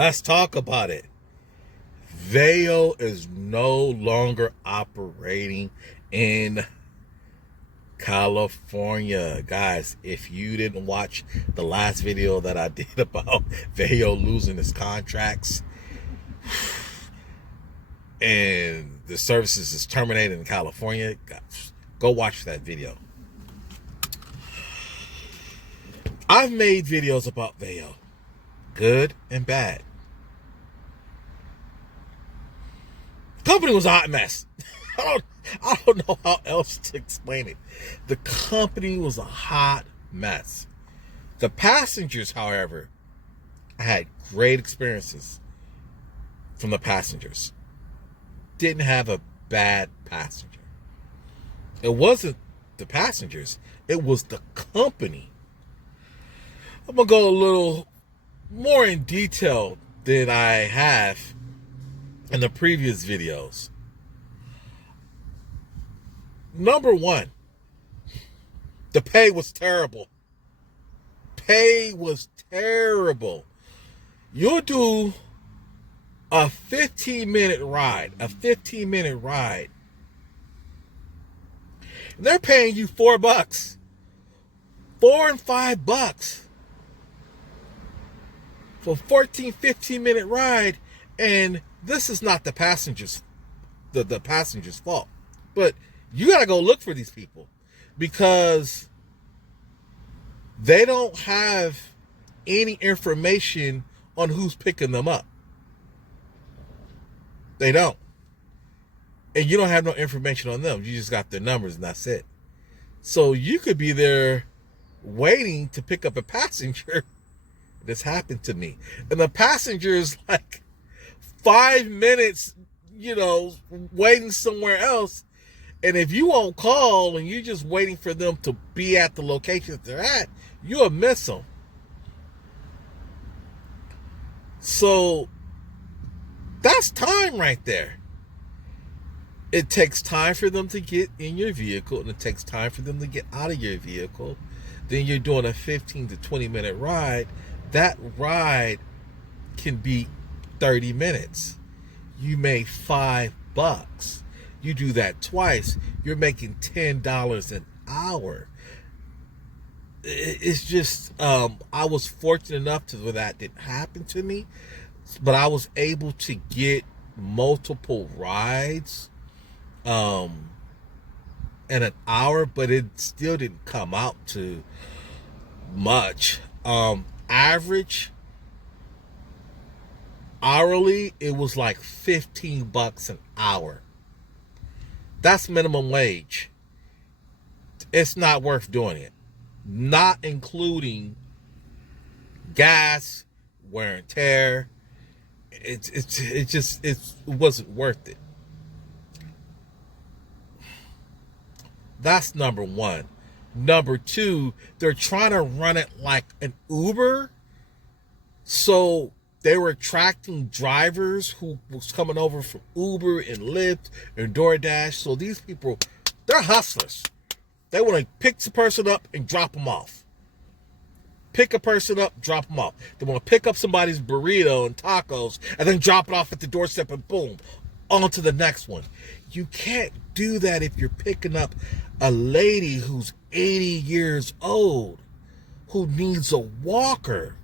Let's talk about it. Veyo is no longer operating in California. Guys, if you didn't watch the last video that I did about Veyo losing his contracts and the services is terminated in California, go watch that video. I've made videos about Veyo, good and bad. The company was a hot mess. I don't know how else to explain it. The company was a hot mess. The passengers, however, I had great experiences from the passengers. Didn't have a bad passenger. It wasn't the passengers. It was the company. I'm going to go a little more in detail than I have in the previous videos. Number one, the pay was terrible. Pay was terrible. You'll do a 15-minute ride, and they're paying you $4, $4 and $5 for a 15-minute ride, and this is not the passengers, the passengers' fault. But you gotta go look for these people because they don't have any information on who's picking them up. They don't. And you don't have no information on them. You just got their numbers and that's it. So you could be there waiting to pick up a passenger. This happened to me. And the passenger is like 5 minutes, waiting somewhere else. And if you won't call and you're just waiting for them to be at the location that they're at, you'll miss them. So that's time right there. It takes time for them to get in your vehicle, and it takes time for them to get out of your vehicle. Then you're doing a 15 to 20 minute ride. That ride can be 30 minutes. You made $5. You do that twice, you're making $10 an hour. It's just, I was fortunate enough where that didn't happen to me, but I was able to get multiple rides in an hour, but it still didn't come out to much. Average hourly, it was like $15 an hour. That's minimum wage. It's not worth doing it. Not including gas, wear and tear. It wasn't worth it. That's number one. Number two, they're trying to run it like an Uber. So they were attracting drivers who was coming over from Uber and Lyft and DoorDash. So these people, they're hustlers. They want to pick the person up and drop them off. Pick a person up, drop them off. They want to pick up somebody's burrito and tacos and then drop it off at the doorstep and boom, on to the next one. You can't do that if you're picking up a lady who's 80 years old who needs a walker.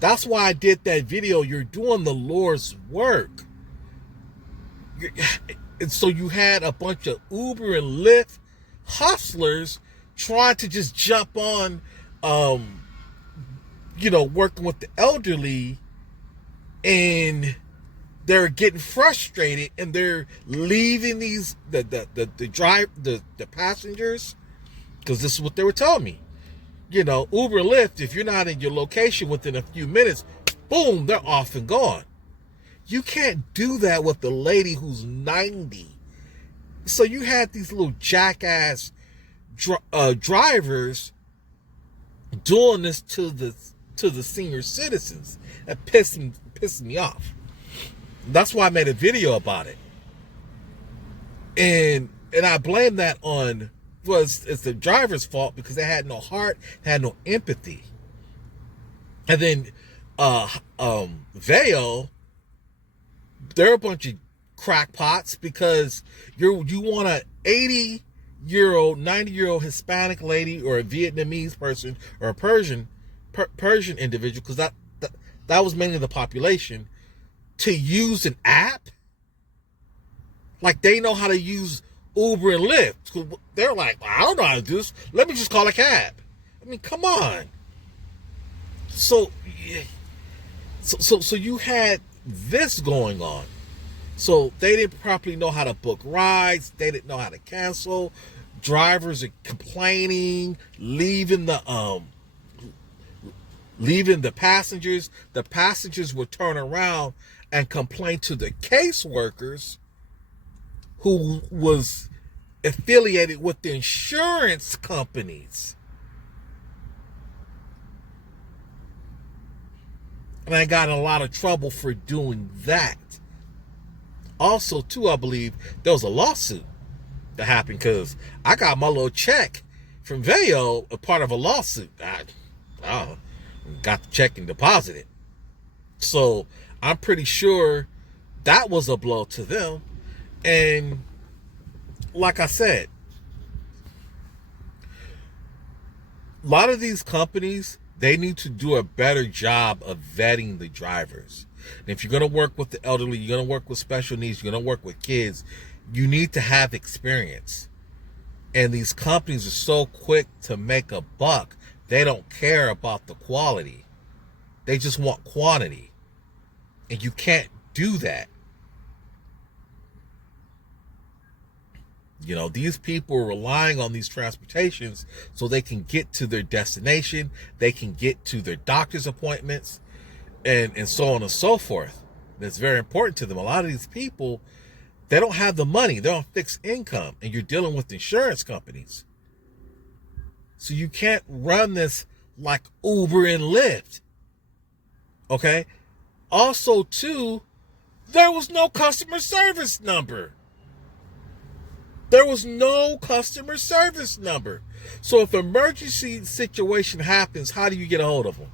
That's why I did that video. You're doing the Lord's work. And so you had a bunch of Uber and Lyft hustlers trying to just jump on, working with the elderly, and they're getting frustrated and they're leaving the passengers, because this is what they were telling me. Uber, Lyft, if you're not in your location within a few minutes, boom, they're off and gone. You can't do that with the lady who's 90. So you had these little jackass drivers doing this to the senior citizens. That pissed me off. That's why I made a video about it. And I blame that it's the driver's fault, because they had no heart, they had no empathy. And then Veyo, they're a bunch of crackpots because you want a 80-year-old, 90-year-old Hispanic lady or a Vietnamese person or a Persian individual, because that was mainly the population, to use an app. Like, they know how to use Uber and Lyft. They're like, I don't know how to do this. Let me just call a cab. I mean, come on. So you had this going on. So they didn't properly know how to book rides. They didn't know how to cancel. Drivers are complaining, leaving the passengers. The passengers would turn around and complain to the caseworkers, who was affiliated with the insurance companies. And I got in a lot of trouble for doing that. Also, too, I believe there was a lawsuit that happened because I got my little check from Veyo, a part of a lawsuit. I got the check and deposited. So I'm pretty sure that was a blow to them. And like I said, a lot of these companies, they need to do a better job of vetting the drivers. And if you're going to work with the elderly, you're going to work with special needs, you're going to work with kids, you need to have experience. And these companies are so quick to make a buck, they don't care about the quality. They just want quantity. And you can't do that. You know, these people are relying on these transportations so they can get to their destination, they can get to their doctor's appointments, and so on and so forth. That's very important to them. A lot of these people, they don't have the money. They're on fixed income, and you're dealing with insurance companies. So you can't run this like Uber and Lyft. Okay? Also, too, there was no customer service number. There was no customer service number. So if an emergency situation happens, how do you get a hold of them?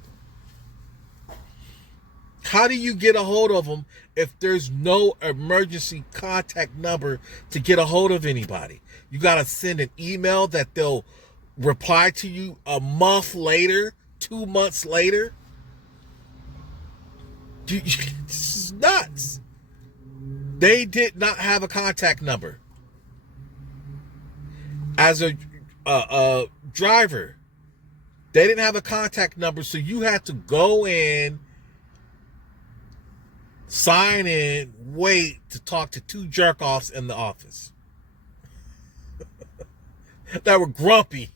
How do you get a hold of them if there's no emergency contact number to get a hold of anybody? You got to send an email that they'll reply to you a month later, 2 months later. This is nuts. They did not have a contact number. As a driver, they didn't have a contact number, so you had to go in, sign in, wait to talk to two jerk-offs in the office that were grumpy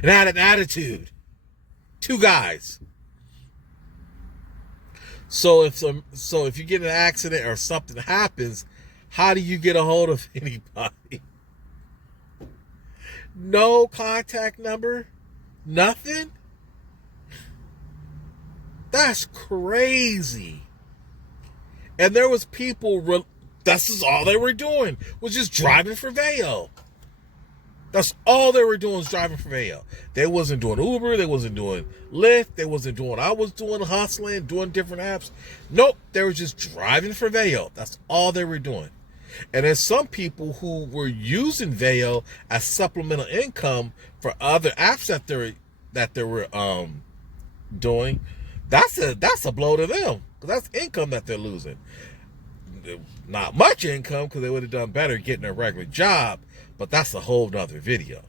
and had an attitude. Two guys. So if you get in an accident or something happens, how do you get a hold of anybody? No contact number, nothing. That's crazy. And there was people, this is all they were doing, was just driving for Veyo. That's all they were doing, was driving for Veyo. They wasn't doing Uber, they wasn't doing Lyft, they wasn't doing, I was doing hustling, doing different apps. Nope, they were just driving for Veyo. That's all they were doing. And there's some people who were using Veyo as supplemental income for other apps that they were doing. That's a blow to them, because that's income that they're losing. Not much income, because they would have done better getting a regular job, but that's a whole nother video.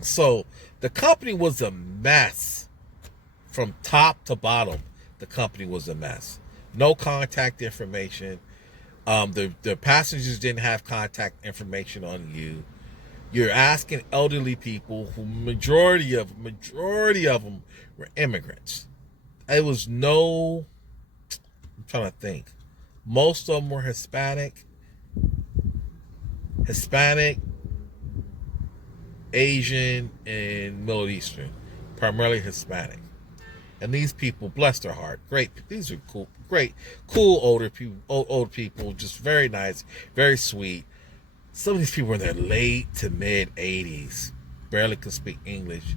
So the company was a mess from top to bottom. The company was a mess. No contact information. The passengers didn't have contact information on you. You're asking elderly people, who majority of them were immigrants. It was I'm trying to think. Most of them were Hispanic, Asian, and Middle Eastern, primarily Hispanic. And these people, bless their heart, great. These are cool older people, just very nice, very sweet. Some of these people were in their late to mid 80s, barely could speak English.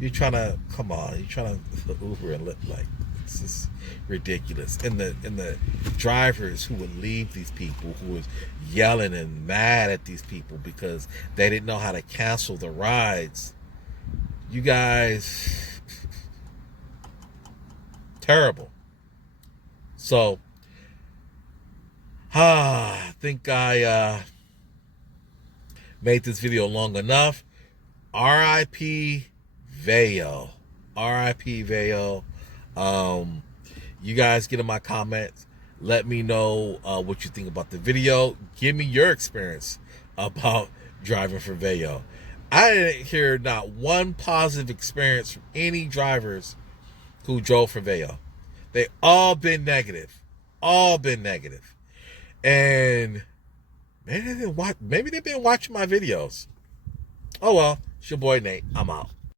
You're trying to come on. You're trying to Uber and look like this is ridiculous. And the drivers who would leave these people, who was yelling and mad at these people because they didn't know how to cancel the rides. You guys, terrible. So, I think I made this video long enough. R.I.P. Veyo. R.I.P. Veyo. You guys get in my comments. Let me know what you think about the video. Give me your experience about driving for Veyo. I didn't hear not one positive experience from any drivers who drove for Veyo. They all been negative. All been negative. And maybe they've been watching my videos. Oh well, it's your boy Nate. I'm out.